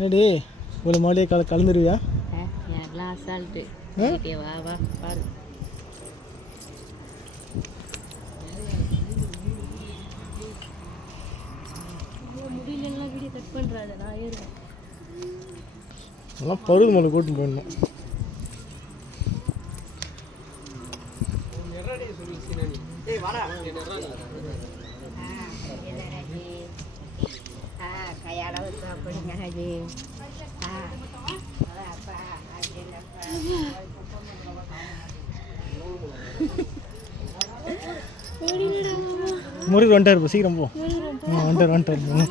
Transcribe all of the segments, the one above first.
என்னடி இவ்வளோ மாடியே கல கலந்துருவியா? எல்லாம் அசால்ட்டு ஓகே வா வா பாரு. முடியலாம் வீடியோ கட் பண்ணுறாரு நான் ஏறுவேன் எல்லாம் பருது மலை கூட்டின்னு போயிடணும். படிங்க அது முருகர் வந்துட்டார் இப்போ சீக்கிரம் போ. வந்துட்டார் வந்துட்டார் போ.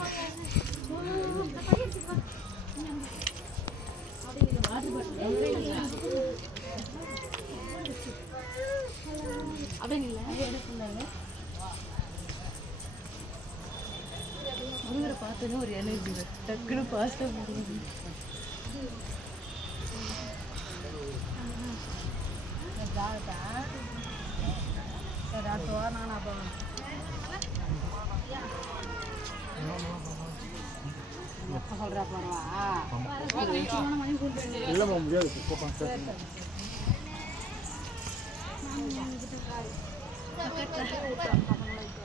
முருகரை பார்த்தோன்னே ஒரு எனர்ஜி டக்குன்னு பாஸ்ட்டாக முடியுது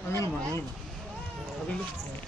அங்கே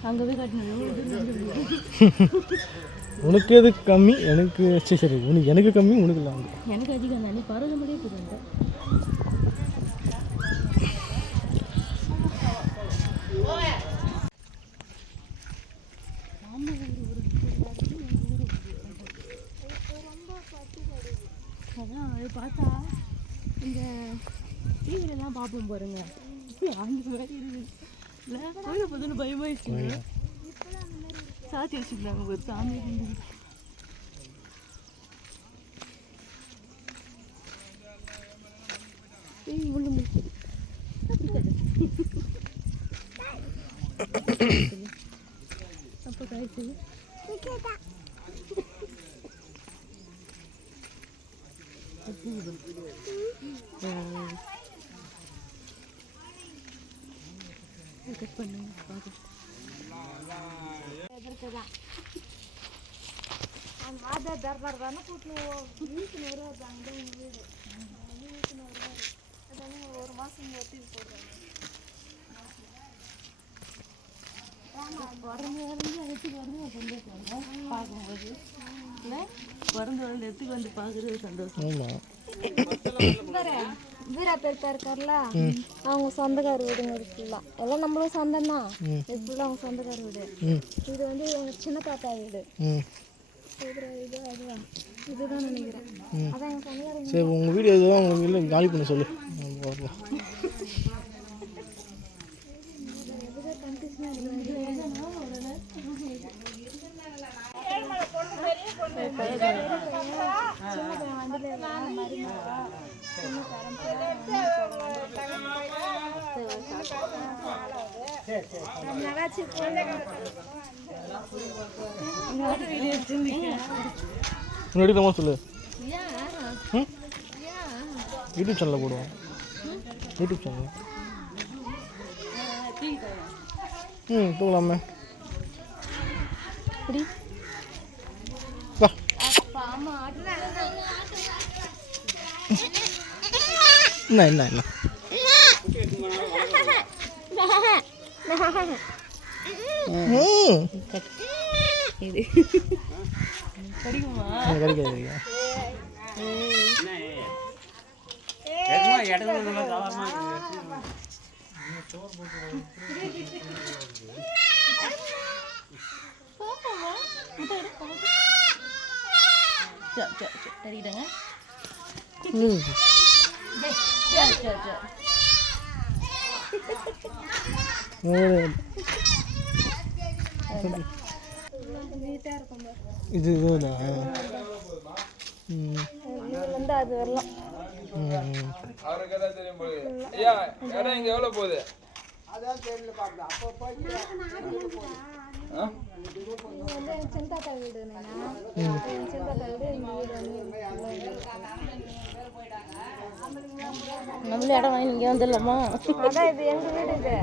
உனக்கு எது கம்மி? எனக்கு சரி சரி உனக்கு எனக்கு கம்மி உனக்கு இல்லாமல் எனக்கு அதிகம் தான் போதும் அதான் அது பார்த்தா இந்த டிவிலலாம் பார்ப்போம் பாருங்க. அந்த மாதிரி இருக்குது. ഭയമായിട്ടില്ല സാധി വെച്ചില്ല നമുക്ക് സാമി അപ്പൊ കഴിച്ചു Yeah. இல்லை? கோயிலை பார்த்தோன்னு பயமாயிடுச்சுங்க சாத்தி வச்சுருந்தாங்க ஒரு சாமி இருந்தது ஏய் உள்ள முடிச்சு அப்போ காய்ச்சி கட் பண்ணுங்க பார்க்க பிறந்து வளர்ந்து எடுத்துக்கு வந்து சந்தோஷம். பார்க்கும்போது இல்லை பிறந்து வளர்ந்து எடுத்துக்கு வந்து பார்க்குறது சந்தோஷம் வீரா பெருப்பா இருக்கார்ல அவங்க சொந்தக்கார வீடுங்க இது ஃபுல்லா எல்லாம் நம்மளும் சொந்தம் தான் இது ஃபுல்லா அவங்க சொந்தக்கார வீடு. இது வந்து எங்க சின்ன தாத்தா வீடு. ம். இது இது அதுதான். இதுதான் நினைக்கிறேன். அதான் எங்க சொந்தக்கார சரி உங்கள் வீடியோ எதுவும் உங்களுக்கு இல்லை காலி பண்ண சொல்லு. இன்னும் எடுக்கலாமா சொல்லு. யூடியூப் சேனலில் போடுவோம். யூடியூப் சேனல் ம் போகலாமே வா. என்ன என்ன என்ன தெரியுதுங்க. இது ம். இதுலேருந்து அது வரலாம் அவருக்கு எல்லாம் தெரியும் போது ஐயா இடம் இங்க எவ்வளவு போகுது ஆ? இது வந்து என் சின்ன தாத்தா வீடு என்னன்னா என் சின்ன தாத்தா வீடு வந்து நம்மளே இடம் வாங்கி இங்கே வந்துடலாமா? அதான் இது எங்க வீடு இது.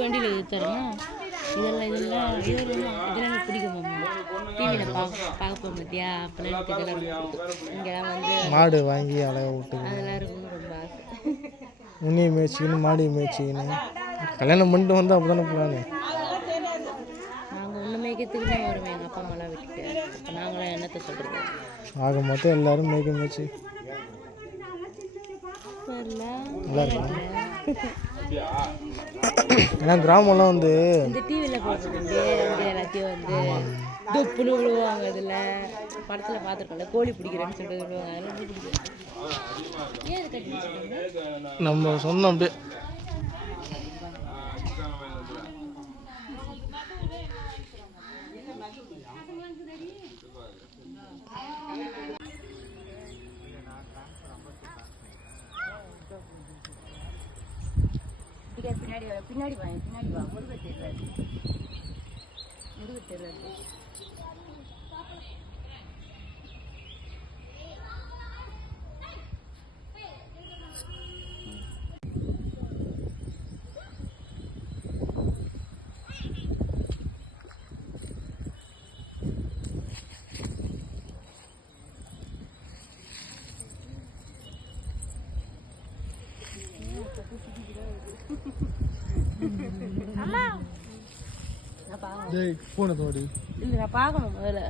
வண்டியில் ஏற்றுறோமா இதெல்லாம் இதெல்லாம் இதெல்லாம் இதெல்லாம் எனக்கு பிடிக்கும் டிவியில் பார்க்க பார்க்க போக பார்த்தியா அப்போல்லாம் எனக்கு இதெல்லாம் பிடிக்கும். இங்கெல்லாம் வந்து மாடு வாங்கி அழகா விட்டுக்கணும். அதெல்லாம் இருக்கும்னு ரொம்ப ஆசை. உன்னையும் மேய்ச்சிக்கணும் மாடியும் மேய்ச்சிக்கணும். கல்யாணம் பண்ணிட்டு வந்து அப்போ தானே பிளானு நாங்கள் ஒன்று மேய்க்கிறதுக்கு தான் வருவோம். எங்கள் அப்பா அம்மாலாம் விட்டுட்டு. அப்போ நாங்களாம் என்னத்தை சொல்கிறது ஆக மொத்தம் எல்லாரும் மேய்க்க மேய்ச்சி. வரல நல்லா இருக்கும் ஏன்னா கிராமம்லாம் வந்து இந்த டிவியில் போடுறது வந்து எல்லாத்தையும் வந்து தொப்புன்னு விழுவாங்க இதில் படத்தில் பார்த்துருக்கோம்ல கோழி பிடிக்கிறேன்னு சொல்லிட்டு விழுவாங்க அதெல்லாம் ரொம்ப பிடிக்கும் ஏன் அது கட்டி வச்சுருக்காங்க நம்ம சொந்தம் அப்படியே பின்னாடி வா, பின்னாடி வா பின்னாடி வா. முருகர் தேர்வாரு டேய் பூனை தோடி. இல்லை நான் பார்க்கணும் முதல்ல.